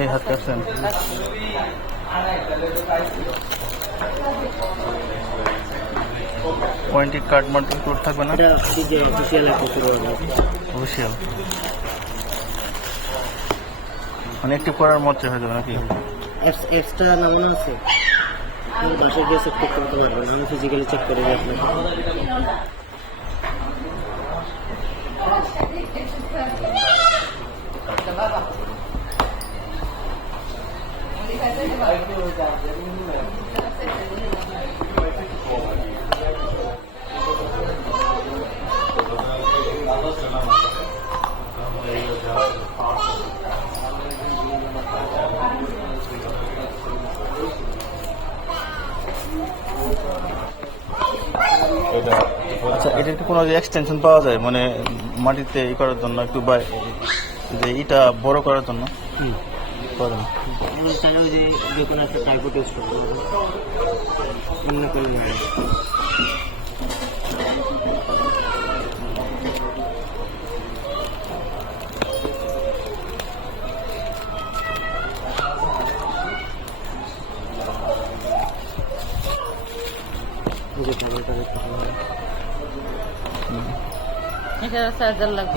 এই হাত কাটছেন। ওয়ারেন্টি কার্ড মার্কেট কোড থাকবে না? অফিসিয়াল মানে একটু করার মধ্যে হয়ে যাবে নাকি? অ্যাপসটা নামানো আছে, বাসায় গিয়ে চেক করতে পারবেন, আমি ফিজিক্যালি চেক করে দিই আপনাকে। আচ্ছা, এটা একটু কোনো এক্সটেনশন পাওয়া যায় মানে মাটিতে ই করার জন্য একটু বা যে ইটা বড় করার জন্য? করেন তাহলে যে কোনো একটা টাইপও টেস্ট করতে অন্য কোনো এটা চার্জার লাগবে।